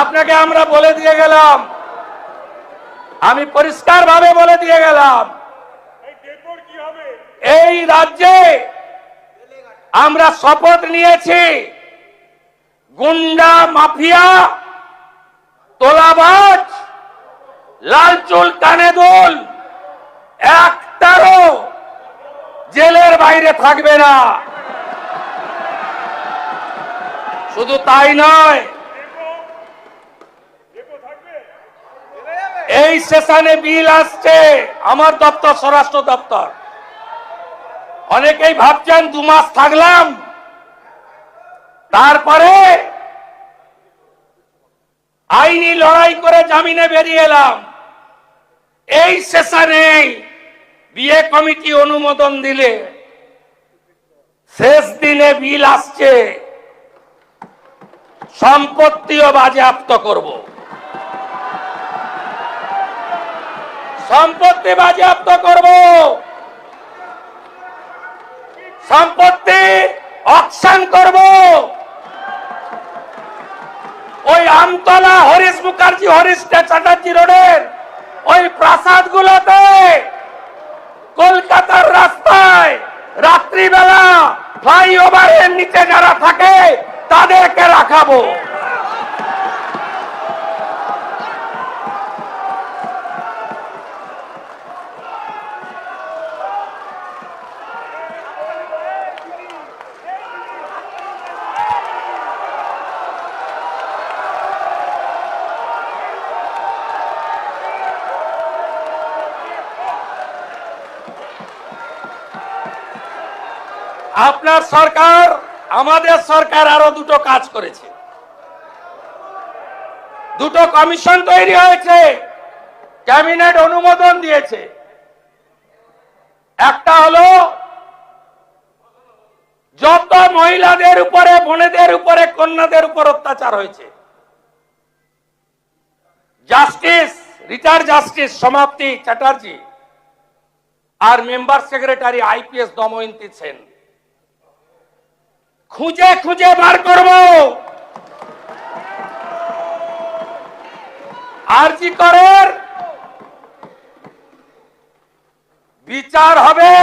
আপনাকে আমরা বলে দিয়ে গেলাম, আমি পরিষ্কারভাবে বলে দিয়ে গেলাম, এই রাজ্যে আমরা শপথ নিয়েছি গুন্ডা মাফিয়া তোলাবাজ লাল চুল কানে দুল একটারও জেলের বাইরে থাকবে না। শুধু তাই নয়, এই সেশনে বিল আসছে আমার দপ্তর, স্বরাষ্ট্র দপ্তর। অনেকেই ভাবছেন 2 মাস থাকলাম তারপরে আইনি লড়াই করে জামিনে বেরিয়ে এলাম। এই সেশনে বিয়ে কমিটি অনুমোদন দিলে শেষ দিনে বিল আসছে সম্পত্তিও বাজেয়াপ্ত করব। সম্পত্তি বাজেয়াপ্ত করব, সম্পত্তি অকশন করব। ওই আমতলা হরিশ মুখার্জি হরিশ চ্যাটার্জি রোডের ওই প্রাসাদ গুলোতে কলকাতার রাস্তায় রাত্রিবেলা ফ্লাইওভারের নিচে যারা থাকে তাদেরকে রাখাবো। আপনার সরকার, আমাদের সরকার আরো 2টো কাজ করেছে। 2টো কমিশন তৈরি হয়েছে, ক্যাবিনেট অনুমোদন দিয়েছে। একটা হলো যত মহিলাদের উপরে, বোনেদের উপরে, কন্যাদের উপর অত্যাচার হয়েছে, justice retired justice Samapti Chatterjee আর member secretary IPS Damayanti Sen খুঁজে খুঁজে বার করব। আরজি করের বিচার হবে।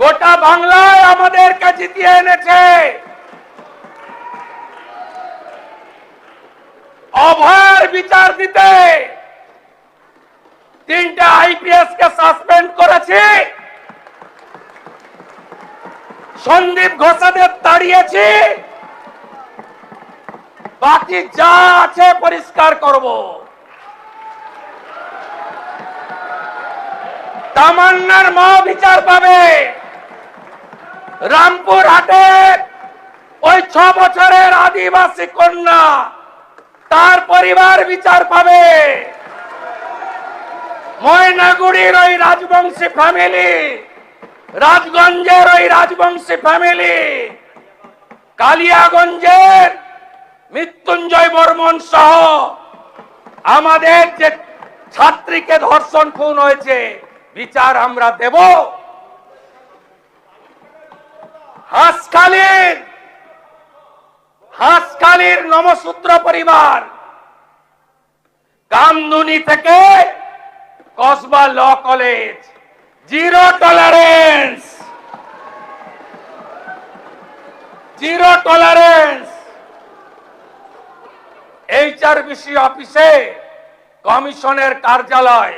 গোটা বাংলায় আমাদেরকে জিতিয়ে এনেছে। অভয়ের বিচার দিতে 3টে আইপিএস কে সাসপেন্ড করেছি, সন্দীপ ঘোষাদের তাড়িয়েছি, বাকি যা আছে পরিষ্কার করব। তামান্নার মা বিচার পাবে। রামপুর হাটে ওই 6 বছরের আদিবাসী কন্যা, তার পরিবার বিচার পাবে। ময়নাগুড়ির ওই রাজবংশী ফ্যামিলি, রাজগঞ্জের ওই রাজবংশী ফ্যামিলি, কালিয়াগঞ্জের মৃত্যুঞ্জয় বর্মন সহ আমাদের যে ছাত্রীকে ধর্ষণ খুন হয়েছে, বিচার আমরা দেব। হাঁসখালির নমসূত্র পরিবার, কামদুনি থেকে Kasba law college, zero tolerance, zero tolerance. HRBC অফিসে কমিশনের কার্যালয়,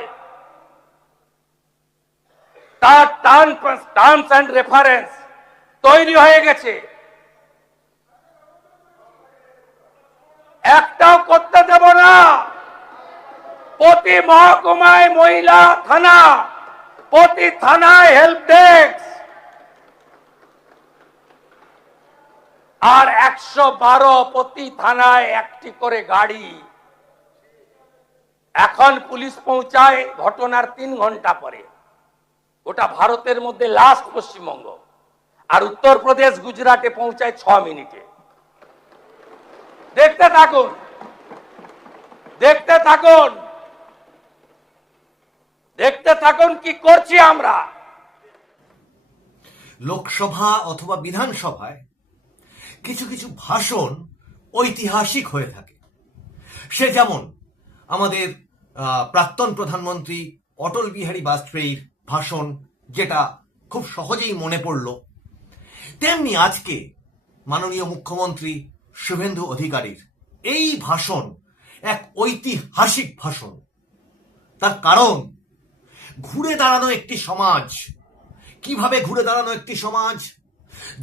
তার টার্মস অ্যান্ড রেফারেন্স তৈরি হয়ে গেছে। একটাও করতে দেব না। প্রতি মহকুমায় মহিলা থানা, প্রতি থানায় হেল্প ডেস্ক, আর 112 প্রতি থানায় একটি করে গাড়ি। এখন পুলিশ পৌঁছায় ঘটনার 3 ঘন্টা পরে। ওটা ভারতের মধ্যে লাস্ট পশ্চিমবঙ্গ, আর উত্তরপ্রদেশ গুজরাটে পৌঁছায় 6 মিনিটে। দেখতে থাকুন, দেখতে থাকুন, দেখতে থাকুন কি করছি আমরা। লোকসভা অথবা বিধানসভায় কিছু কিছু ভাষণ ঐতিহাসিক হয়ে থাকে। সে যেমন আমাদের প্রাক্তন প্রধানমন্ত্রী অটল বিহারী বাজপেয়ীর ভাষণ, যেটা খুব সহজেই মনে পড়ল, তেমনি আজকে মাননীয় মুখ্যমন্ত্রী শুভেন্দু অধিকারীর এই ভাষণ এক ঐতিহাসিক ভাষণ। তার কারণ, ঘুরে দাঁড়ানো একটি সমাজ। কিভাবে ঘুরে দাঁড়ানো একটি সমাজ?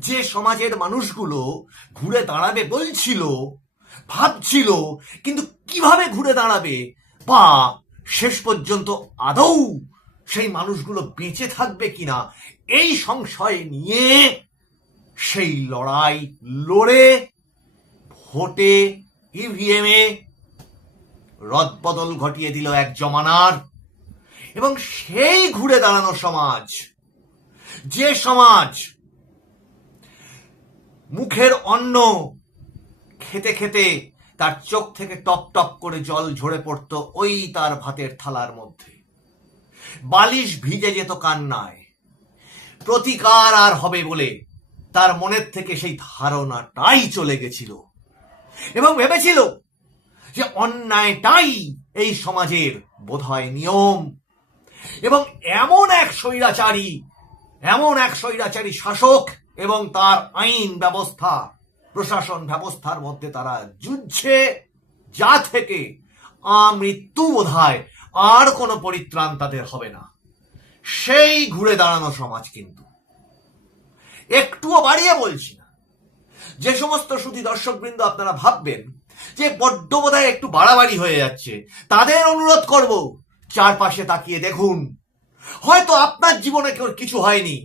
যে সমাজের মানুষগুলো ঘুরে দাঁড়াবে বলছিল, ভাবছিল, কিন্তু কিভাবে ঘুরে দাঁড়াবে বা শেষ পর্যন্ত আদৌ সেই মানুষগুলো বেঁচে থাকবে কিনা এই সংশয় নিয়ে সেই লড়াই লড়ে ভোটে ইভিএমে রদবদল ঘটিয়ে দিল এক জমানার। এবং সেই ঘুরে দাঁড়ানো সমাজ, যে সমাজ মুখের অন্ন খেতে খেতে তার চোখ থেকে টপ টপ করে জল ঝরে পড়ত ওই তার ভাতের থালার মধ্যে, বালিশ ভিজে যেত কান্নায়, প্রতিকার আর হবে বলে তার মনের থেকে সেই ধারণাটাই চলে গেছিল এবং ভেবেছিল যে অন্যায়টাই এই সমাজের বোধহয় নিয়ম। এবং এমন এক স্বৈরাচারী শাসক এবং তার আইন ব্যবস্থা, প্রশাসন ব্যবস্থার মধ্যে তারা যুদ্ধে, যা থেকে মৃত্যু বোধহয় আর কোনো পরিত্রাণ তাদের হবে না। সেই ঘুরে দাঁড়ানো সমাজ। কিন্তু একটুও বাড়িয়ে বলছি না। যে সমস্ত সুধী দর্শকবৃন্দ আপনারা ভাববেন যে বড্ড বোধহয় একটু বাড়াবাড়ি হয়ে যাচ্ছে, তাদের অনুরোধ করব, চারপাশে তাকিয়ে দেখুন। হয়তো আপনার জীবনে কিছু হয়নি,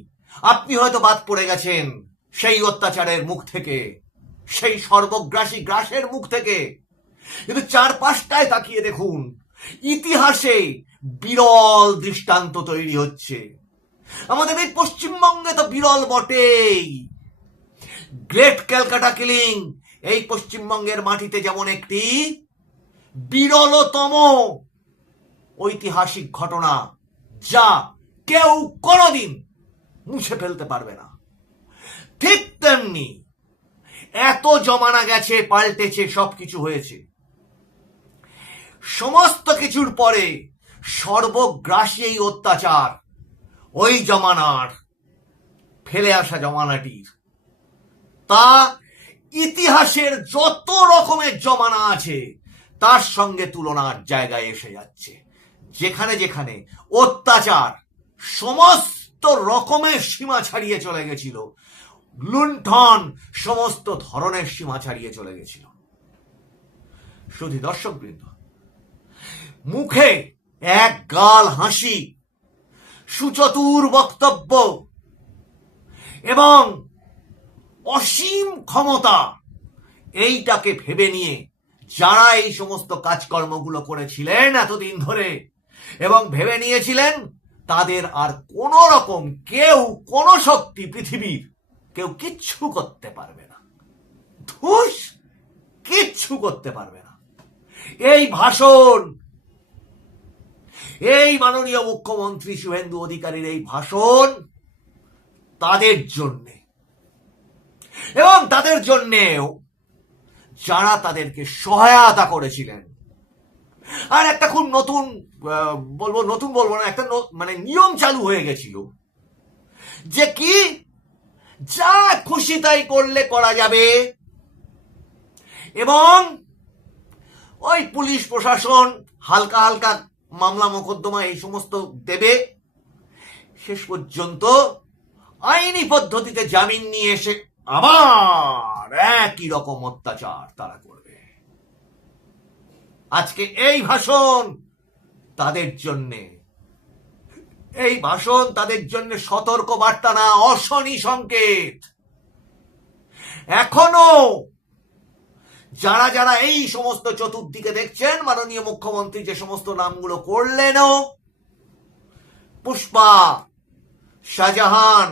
আপনি হয়তো বাদ পড়ে গেছেন সেই অত্যাচারের মুখ থেকে, সেই সর্বগ্রাসী গ্রাসের মুখ থেকে, কিন্তু চারপাশটায় তাকিয়ে দেখুন, ইতিহাসে বিরল দৃষ্টান্ত তৈরি হচ্ছে। আমাদের এই পশ্চিমবঙ্গে তো বিরল বটেই। গ্রেট ক্যালকাটা কিলিং এই পশ্চিমবঙ্গের মাটিতে যেমন একটি বিরলতম ঐতিহাসিক ঘটনা, যা কেউ কোনোদিন মুছে ফেলতে পারবে না। ঠিক তেমনি এত জমানা গেছে, পাল্টেছে, সবকিছু হয়েছে, সমস্ত কিছুর পরে সর্বগ্রাসী এই অত্যাচার ওই জমানার, ফেলে আসা জমানাটির, তা ইতিহাসের যত রকমের জমানা আছে তার সঙ্গে তুলনার জায়গায় এসে যাচ্ছে। যেখানে যেখানে অত্যাচার সমস্ত রকমের সীমা ছাড়িয়ে চলে গেছিল, লুণ্ঠন সমস্ত ধরনের সীমা ছাড়িয়ে চলে গেছিল। শুধু দর্শকবৃন্দ, মুখে এক গাল হাসি, সুচতুর বক্তব্য এবং অসীম ক্ষমতা, এইটাকে ভেবে নিয়ে যারা এই সমস্ত কাজকর্মগুলো করেছিলেন এতদিন ধরে এবং ভেবে নিয়েছিলেন তাদের আর কোন রকম কেউ, কোন শক্তি পৃথিবীর কেউ কিচ্ছু করতে পারবে না, ধুস, কিচ্ছু করতে পারবে না। এই ভাষণ, এই মাননীয় মুখ্যমন্ত্রী শুভেন্দু অধিকারীর এই ভাষণ তাদের জন্যে, এবং তাদের জন্যেও যারা তাদেরকে সহায়তা করেছিলেন। আর একটা খুব নতুন বলবো না, একটা মানে নিয়ম চালু হয়ে গেছিল যে কি, যা খুশি তাই করলে করা যাবে এবং ওই পুলিশ প্রশাসন হালকা হালকা মামলা মোকদ্দমা এই সমস্ত দেবে, শেষ পর্যন্ত আইনি পদ্ধতিতে জামিন নিয়ে এসে আবার একই রকম অত্যাচার তারা করবে। আজকে এই ভাষণ তাদের জন্যে, এই ভাষণ তাদের জন্য সতর্ক বার্তা না, অশনি সংকেত। এখনো যারা যারা এই সমস্ত চতুর্দিকে দেখছেন, মাননীয় মুখ্যমন্ত্রী যে সমস্ত নামগুলো করলেন, পুষ্পা, শাহজাহান,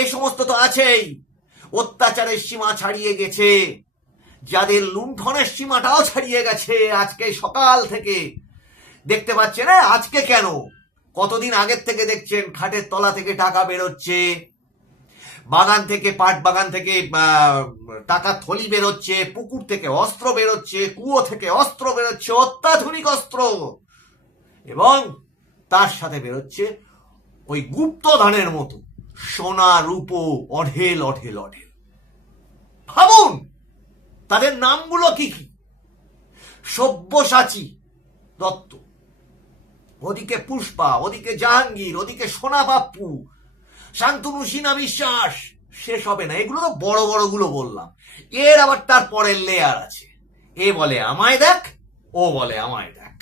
এ সমস্ত তো আছেই, অত্যাচারের সীমা ছাড়িয়ে গেছে, যাদের লুণ্ঠনের সীমাটাও ছাড়িয়ে গেছে। আজকে সকাল থেকে দেখতে পাচ্ছেন, আজকে কেন, কতদিন আগের থেকে দেখছেন খাটের তলা থেকে টাকা বেরোচ্ছে, বাগান থেকে, পাট বাগান থেকে টাকা থলি বেরোচ্ছে, পুকুর থেকে অস্ত্র বেরোচ্ছে, কুয়ো থেকে অস্ত্র বেরোচ্ছে, অত্যাধুনিক অস্ত্র, এবং তার সাথে বেরোচ্ছে ওই গুপ্তধনের মতো সোনা রূপো অঢেল অঢেল অঢেল। ভাবুন তাদের নামগুলো কি কি। সব্যসাচী দত্ত, ওদিকে পুষ্পা, ওদিকে জাহাঙ্গীর, ওদিকে সোনা বাপ্পু, শান্তনু সিনহা বিশ্বাস। শেষ হবে না, এগুলো তো বড় বড় গুলো বললাম। এর আবার তার পরের লেয়ার আছে। এ বলে আমায় দেখ, ও বলে আমায় দেখ।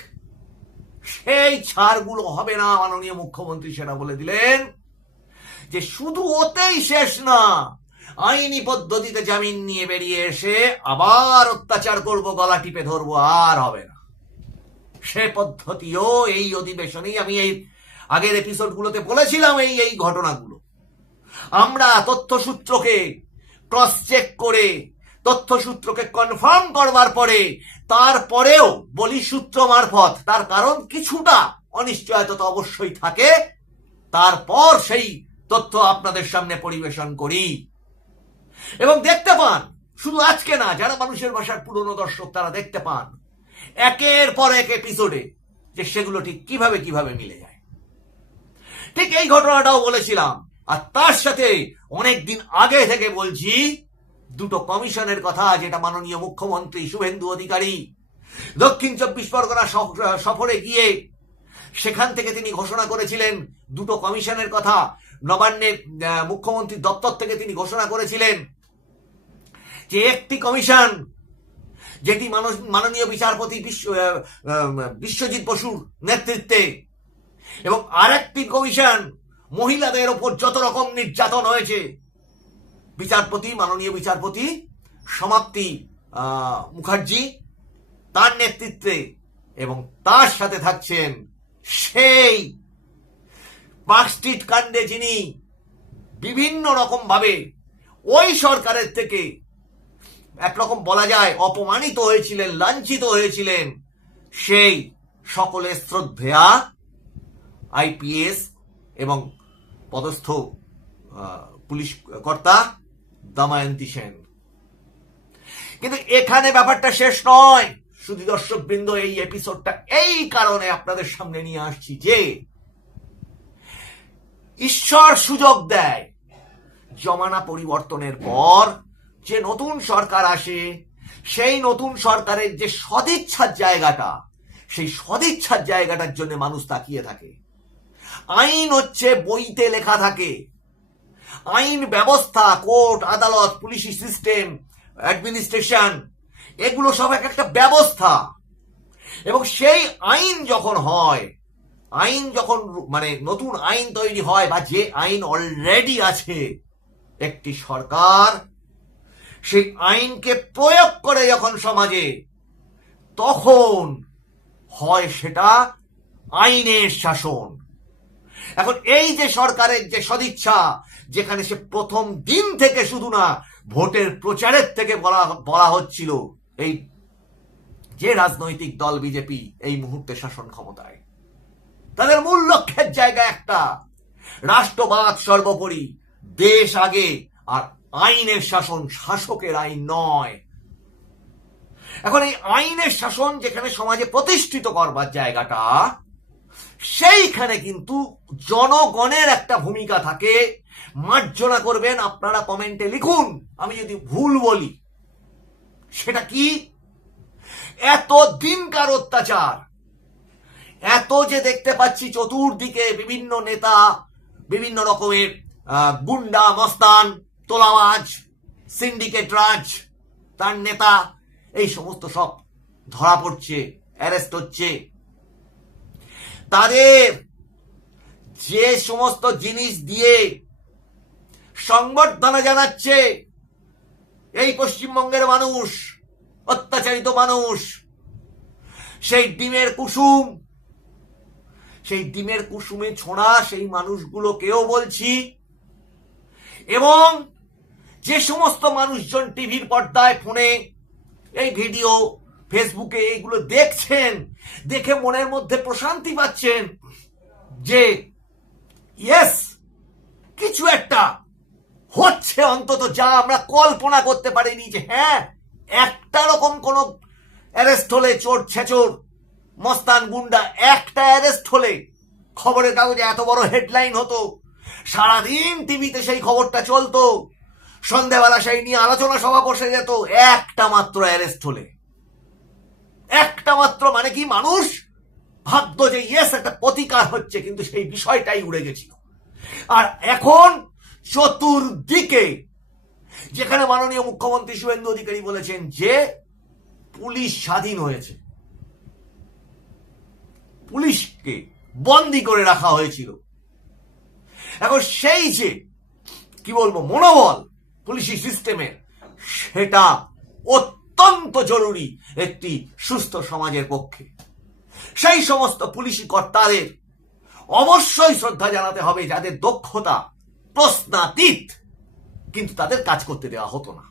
সেই ছাড়গুলো হবে না। মাননীয় মুখ্যমন্ত্রী সেটা বলে দিলেন যে শুধু ওতেই শেষ না, আইনি পদ্ধতিতে জামিন নিয়ে বেরিয়ে এসে আবার অত্যাচার করব, গলা টিপে ধরবো, আর হবে না। সে পদ্ধতিও এই অধিবেশনেই, আমি এই আগের এপিসোডগুলোতে বলেছিলাম এই ঘটনাগুলো। আমরা তথ্যসূত্রকে ক্রস চেক করে, তথ্যসূত্রকে কনফার্ম করবার পরে, তারপরেও বলি সূত্র মারফত, তার কারণ কিছুটা অনিশ্চয়তা তো অবশ্যই থাকে, তারপর সেই তথ্য আপনাদের সামনে পরিবেশন করি এবং দেখতে পান, শুধু আজকে না, যারা মানুষের ভাষার পুরনো দর্শক তারা দেখতে পান একের পর এক এপিসোডে যে সেগুলো ঠিক কিভাবে কিভাবে মিলে যায়। ঠিক এই ঘটনাটাও বলেছিলাম। আর তার সাথে অনেকদিন আগে থেকে বলছি দুটো কমিশনের কথা, যেটা মাননীয় মুখ্যমন্ত্রী শুভেন্দু অধিকারী দক্ষিণ 24 পরগনা সফরে গিয়ে সেখান থেকে তিনি ঘোষণা করেছিলেন দুটো কমিশনের কথা। নবান্নের মুখ্যমন্ত্রী দপ্তর থেকে তিনি ঘোষণা করেছিলেন যে একটি কমিশন, যেটি মাননীয় বিচারপতি বিশ্বজিৎ বসুর নেতৃত্বে, এবং আরেকটি কমিশন মহিলাদের ওপর যত রকম নির্যাতন হয়েছে, মাননীয় বিচারপতি সমাপ্তি মুখার্জি তার নেতৃত্বে, এবং তার সাথে থাকছেন সেই পার্কস্ট্রিট কাণ্ডে যিনি বিভিন্ন রকম ভাবে ওই সরকারের থেকে একরকম বলা যায় অপমানিত হয়েছিলেন, লাঞ্ছিত হয়েছিলেন, সেই সকলের শ্রদ্ধেয়া আইপিএস এবং পদস্থ পুলিশ কর্তা দময়ন্তী সেন। কিন্তু এখানে ব্যাপারটা শেষ নয়। শুধু দর্শক বৃন্দ, এই এপিসোডটা এই কারণে আপনাদের সামনে নিয়ে আসছি যে ঈশ্বর সুযোগ দেয় জমানা পরিবর্তনের পর যে নতুন সরকার আসে, সেই নতুন সরকারের যে সদিচ্ছার জায়গাটা, সেই সদিচ্ছার জায়গাটার জন্য মানুষ তাকিয়ে থাকে। আইন হচ্ছে বইতে লেখা থাকে, আইন ব্যবস্থা, কোর্ট আদালত, পুলিশি সিস্টেম, অ্যাডমিনিস্ট্রেশন, এগুলো সব একটা ব্যবস্থা। এবং সেই আইন যখন হয়, আইন যখন মানে নতুন আইন তৈরি হয়, বা যে আইন অলরেডি আছে, একটি সরকার সেই আইনকে প্রয়োগ করে যখন সমাজে, তখন হয় সেটা আইনের শাসন। এখন এই যে সরকারের যে সদিচ্ছা, যেখানে সে প্রথম দিন থেকে শুধু না, ভোটের প্রচারের থেকে বলা হচ্ছিল এই যে রাজনৈতিক দল বিজেপি এই মুহূর্তে শাসন ক্ষমতায়, তাদের মূল লক্ষ্যের জায়গা একটা, রাষ্ট্রবাদ সর্বোপরি, দেশ আগে, আর আইনের শাসন, শাসকের আইন নয়। এখন এই আইনের শাসন যেখানে সমাজে প্রতিষ্ঠিত করবার জায়গাটা, সেইখানে কিন্তু জনগণের একটা ভূমিকা থাকে। মার্জনা করবেন, আপনারা কমেন্টে লিখুন আমি যদি ভুল বলি। সেটা কি? এত দিনকার অত্যাচার, এত যে দেখতে পাচ্ছি চতুর্দিকে বিভিন্ন নেতা, বিভিন্ন রকমের গুন্ডা মস্তান, তোলাবাজ, সিন্ডিকেট রাজ, তার নেতা, এই সমস্ত সব ধরা পড়ছে, অ্যারেস্ট হচ্ছে। তাদের যে সমস্ত জিনিস দিয়ে সংবর্ধনা জানাচ্ছে এই পশ্চিমবঙ্গের মানুষ, অত্যাচারিত মানুষ, সেই ডিমের কুসুম, সেই ডিমের কুসুমে ছোঁড়া সেই মানুষগুলোকেও বলছি, এবং যে সমস্ত মানুষজন টিভির পর্দায়, ফোনে, এই ভিডিও, ফেসবুকে এইগুলো দেখছেন, দেখে মনের মধ্যে প্রশান্তি পাচ্ছেন যে ইয়েস, কিছু একটা হচ্ছে অন্তত যা আমরা কল্পনা করতে পারিনি, যে হ্যাঁ একটা রকম কোন অ্যারেস্ট হলে, চোর ছেচোর মস্তান গুন্ডা একটা অ্যারেস্ট হলে খবরের কাগজে এত বড় হেডলাইন হতো, সারাদিন টিভিতে সেই খবরটা চলতো, সন্ধ্যাবেলা সেই নিয়ে আলোচনা সভা বসে যেত। একটা মাত্র অ্যারেস্ট হলে, একটা মাত্র, মানে কি মানুষ ভাবতো যে ইয়েস একটা প্রতিকার হচ্ছে, কিন্তু সেই বিষয়টাই উড়ে গেছিল। আর এখন চতুর্দিকে, যেখানে মাননীয় মুখ্যমন্ত্রী শুভেন্দু অধিকারী বলেছেন যে পুলিশ স্বাধীন হয়েছে, পুলিশকে বন্দী করে রাখা হয়েছিল, এখন সেই যে কি বলবো মনোবল পুলিশি সিস্টেমের, সেটা অত্যন্ত জরুরি একটি সুস্থ সমাজের পক্ষে। সেই সমস্ত পুলিশি কর্তাদের অবশ্যই শ্রদ্ধা জানাতে হবে যাদের দক্ষতা প্রশ্নাতীত, কিন্তু তাদের কাজ করতে দেওয়া হতো না।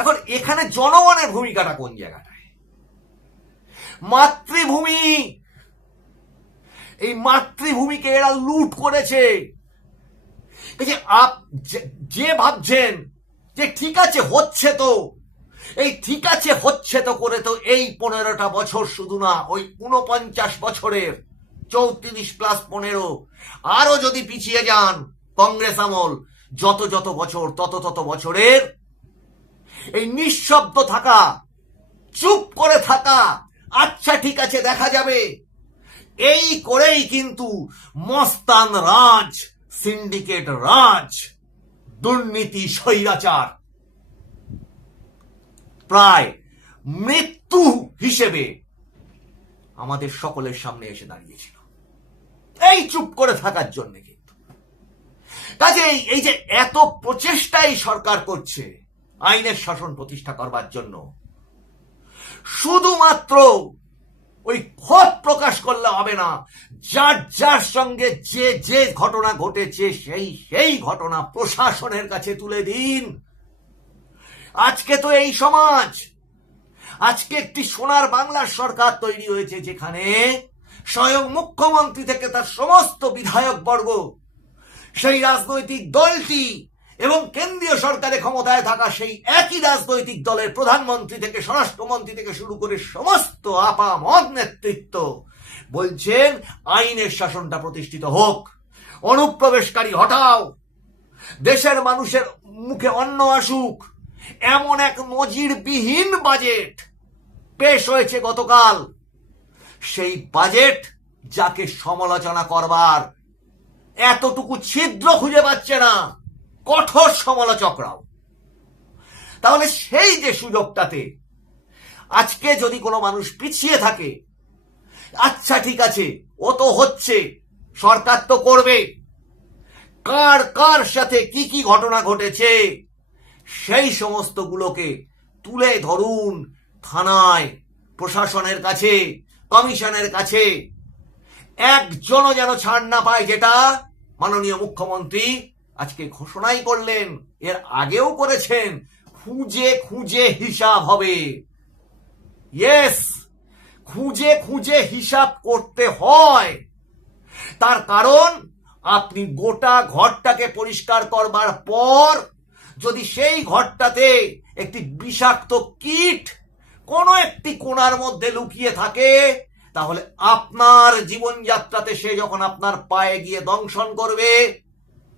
এখন এখানে জনগণের ভূমিকাটা কোন জায়গাটায়? মাতৃভূমি, এই মাতৃভূমিকে এরা লুট করেছে। যে ভাবছেন যে ঠিক আছে হচ্ছে তো, এই ঠিক আছে হচ্ছে তো করে তো এই 15টা বছর শুধু না, ওই 49 বছরের 34+15 আরো যদি পিছিয়ে যান কংগ্রেস আমল, যত যত বছর তত তত বছরের এই নিঃশব্দ থাকা, চুপ করে থাকা, আচ্ছা ঠিক আছে দেখা যাবে, এই করেই কিন্তু মস্তান রাজ, সিন্ডিকেট রাজ, দুর্নীতি, স্বৈরাচার প্রায় মৃত্যু হিসেবে আমাদের সকলের সামনে এসে দাঁড়িয়েছিল, এই চুপ করে থাকার জন্য। কিন্তু কাজেই এই যে এত প্রচেষ্টাই সরকার করছে আইনের শাসন প্রতিষ্ঠা করবার জন্য, শুধুমাত্র ওই ক্ষোভ প্রকাশ করলে হবে না, যার যার সঙ্গে যে যে ঘটনা ঘটেছে সেই ঘটনা প্রশাসনের কাছে তুলে দিন। আজকে তো এই সমাজ, আজকে একটি সোনার বাংলার সরকার তৈরি হয়েছে, যেখানে স্বয়ং মুখ্যমন্ত্রী থেকে তার সমস্ত বিধায়ক বর্গ, সেই রাজনৈতিক দলটি এবং কেন্দ্রীয় সরকারে ক্ষমতায় থাকা সেই একই রাজনৈতিক দলের প্রধানমন্ত্রী থেকে স্বরাষ্ট্রমন্ত্রী থেকে শুরু করে সমস্ত আপামর নেতৃত্ব বলছেন আইনের শাসনটা প্রতিষ্ঠিত হোক, অনুপ্রবেশকারী হটাও, দেশের মানুষের মুখে অন্ন আসুক। এমন এক নজিরবিহীন বাজেট পেশ হয়েছে গতকাল। সেই বাজেট যাকে সমালোচনা করবার এতটুকু ছিদ্র খুঁজে পাচ্ছে না কঠোর সমালোচকরাও। তাহলে সেই যে সুযোগটাতে আজকে যদি কোনো মানুষ পিছিয়ে থাকে, আচ্ছা ঠিক আছে ও তো হচ্ছে, সরকার তো করবে, কার কার সাথে কি কি ঘটনা ঘটেছে সেই সমস্ত গুলোকে তুলে ধরুন থানায়, প্রশাসনের কাছে, কমিশনের কাছে। একজনও যেন ছাড় না পায়, যেটা মাননীয় মুখ্যমন্ত্রী আজকে ঘোষণাই করলেন, এর আগেও করেছেন, খুঁজে খুঁজে হিসাব হবে। ইয়েস, খুঁজে খুঁজে হিসাব করতে হয়। তার কারণ আপনি গোটা ঘরটাকে পরিষ্কার করবার পর যদি সেই ঘরটাতে একটি বিষাক্ত কীট কোনো একটি কোণার মধ্যে লুকিয়ে থাকে, তাহলে আপনার জীবনযাত্রাতে সে যখন আপনার পায়ে গিয়ে দংশন করবে,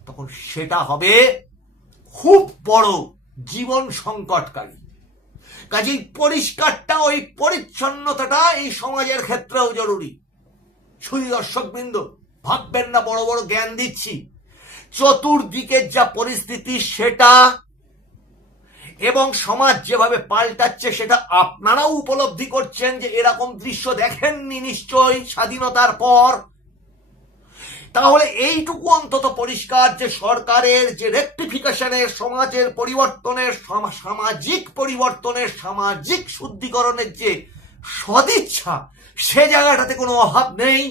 তখন সেটা হবে খুব বড় জীবন সংকটকারী। কাজেই পরিষ্কারটা, ওই পরিচ্ছন্নতাটা এই সমাজের ক্ষেত্রেও জরুরি। শুধু দর্শকবৃন্দ ভাববেন না বড় বড় জ্ঞান দিচ্ছি, চতুর্দিকের যা পরিস্থিতি সেটা এবং সমাজ যেভাবে পাল্টাচ্ছে সেটা আপনারাও উপলব্ধি করছেন, যে এরকম দৃশ্য দেখেননি নিশ্চয়ই স্বাধীনতার পর। তাহলে এইটুকু অন্তত পরিষ্কার যে সরকারের যে রেকটিফিকেশনের, সমাজের পরিবর্তনের, সামাজিক পরিবর্তনের, সামাজিক শুদ্ধিকরণের যে সদিচ্ছা, সে জায়গাটাতে কোনো অভাব নেই।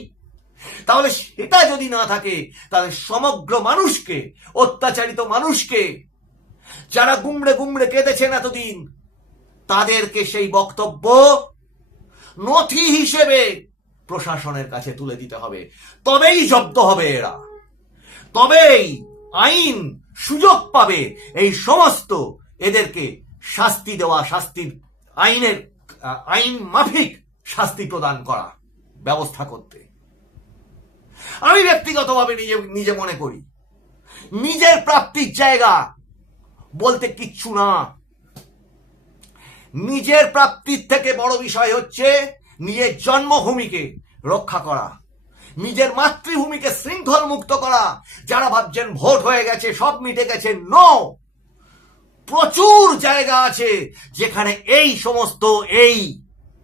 তাহলে সেটা যদি না থাকে, তাহলে সমগ্র মানুষকে, অত্যাচারিত মানুষকে, যারা গুমড়ে গুমড়ে কেঁদেছেন এতদিন, তাদেরকে সেই বক্তব্য নথি হিসেবে প্রশাসনের কাছে তুলে দিতে হবে। তবেই জব্দ হবে এরা, তবেই আইন সুযোগ পাবে এই সমস্ত এদেরকে শাস্তি দেওয়া, শাস্তির আইন মাফিক শাস্তি প্রদান করা, ব্যবস্থা করতে। আমি ব্যক্তিগতভাবে নিজে মনে করি নিজের প্রাপ্তির জায়গা বলতে কিচ্ছু না। নিজের প্রাপ্তির থেকে বড় বিষয় হচ্ছে নিজের জন্মভূমিকে রক্ষা করা, নিজের মাতৃভূমিকে শৃঙ্খল মুক্ত করা। যারা ভাবছেন ভোট হয়ে গেছে, সব মিটে গেছে, নো, প্রচুর জায়গা আছে যেখানে এই সমস্ত এই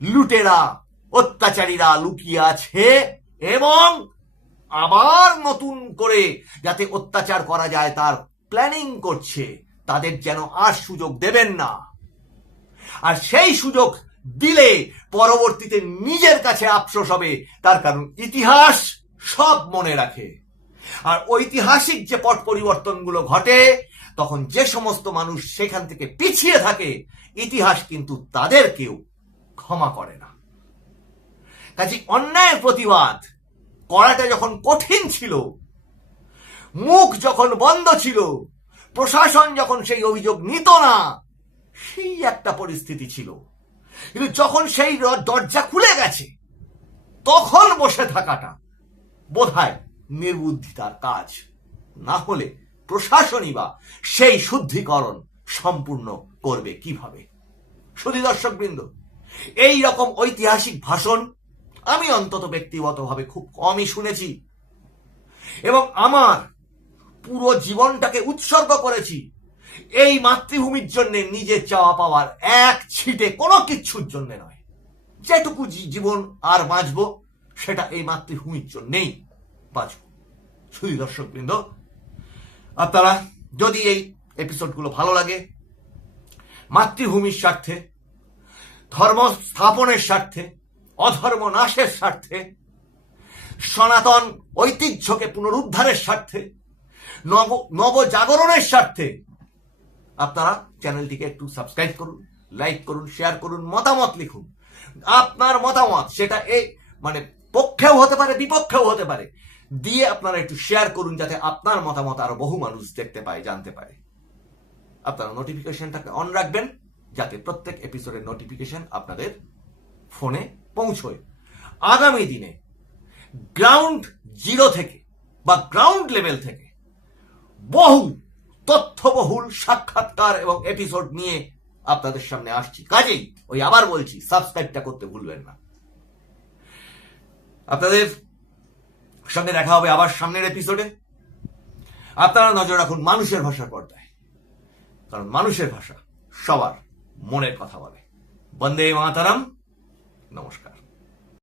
লুটেরা, অত্যাচারীরা লুকিয়ে আছে এবং আবার নতুন করে যাতে অত্যাচার করা যায় তার প্ল্যানিং করছে। তাদের যেন আর সুযোগ দেবেন না। আর সেই সুযোগ দিলে পরবর্তীতে নিজের কাছে আফসোস হবে, তার কারণ ইতিহাস সব মনে রাখে। আর ঐতিহাসিক যে পট পরিবর্তনগুলো ঘটে তখন যে সমস্ত মানুষ সেখান থেকে পিছিয়ে থাকে, ইতিহাস কিন্তু তাদেরকেও ক্ষমা করে না। কাজে অন্যায়ের প্রতিবাদ করাটা যখন কঠিন ছিল, মুখ যখন বন্ধ ছিল, প্রশাসন যখন সেই অভিযোগ নিত না, সেই একটা পরিস্থিতি ছিল। কিন্তু যখন সেই দরজা খুলে গেছে তখন বসে থাকাটা বোধহয় নির্বুদ্ধিতার কাজ। না হলে প্রশাসনই বা সেই শুদ্ধিকরণ সম্পূর্ণ করবে কিভাবে? শুধু দর্শকবৃন্দ, এই রকম ঐতিহাসিক ভাষণ আমি অন্তত ব্যক্তিগতভাবে খুব কমই শুনেছি এবং আমার পুরো জীবনটাকে উৎসর্গ করেছি এই মাতৃভূমির জন্য, নিজের চাওয়া পাওয়ার এক ছিটে কোনো কিচ্ছুর জন্য নয়। যেটুকু জীবন আর বাঁচবো সেটা এই মাতৃভূমির জন্যেই বাঁচব। শুধু দর্শকবৃন্দ, আপনারা যদি এই এপিসোডগুলো ভালো লাগে, মাতৃভূমির স্বার্থে, ধর্ম স্থাপনের স্বার্থে, অধর্ম নাশের স্বার্থে, সনাতন ঐতিহ্যকে পুনরুদ্ধারের স্বার্থে, নবজাগরণের স্বার্থে আপনারা চ্যানেলটিকে একটু সাবস্ক্রাইব করুন, লাইক করুন, শেয়ার করুন, মতামত লিখুন। আপনার মতামত সেটা এই পক্ষেও হতে পারে, বিপক্ষেও হতে পারে, দিয়ে আপনারা একটু শেয়ার করুন যাতে আপনার মতামত আরো বহু মানুষ দেখতে পায়, জানতে পারে। আপনারা নোটিফিকেশনটাকে অন রাখবেন যাতে প্রত্যেক এপিসোডের নোটিফিকেশন আপনাদের ফোনে পৌঁছয়। আগামী দিনে গ্রাউন্ড জিরো থেকে বা গ্রাউন্ড লেভেল থেকে বহু তথ্যবহুল সাক্ষাৎকার এবং এপিসোড নিয়ে আপনাদের সামনে আসছি। কাজেই আবার বলছি, সাবস্ক্রাইবটা করতে ভুলবেন না। আপনাদের সঙ্গে দেখা হবে আবার সামনের এপিসোডে। আপনারা নজর রাখুন মানুষের ভাষার পর্দায়, কারণ মানুষের ভাষা সবার মনের কথা বলে। বন্দে মাতরম।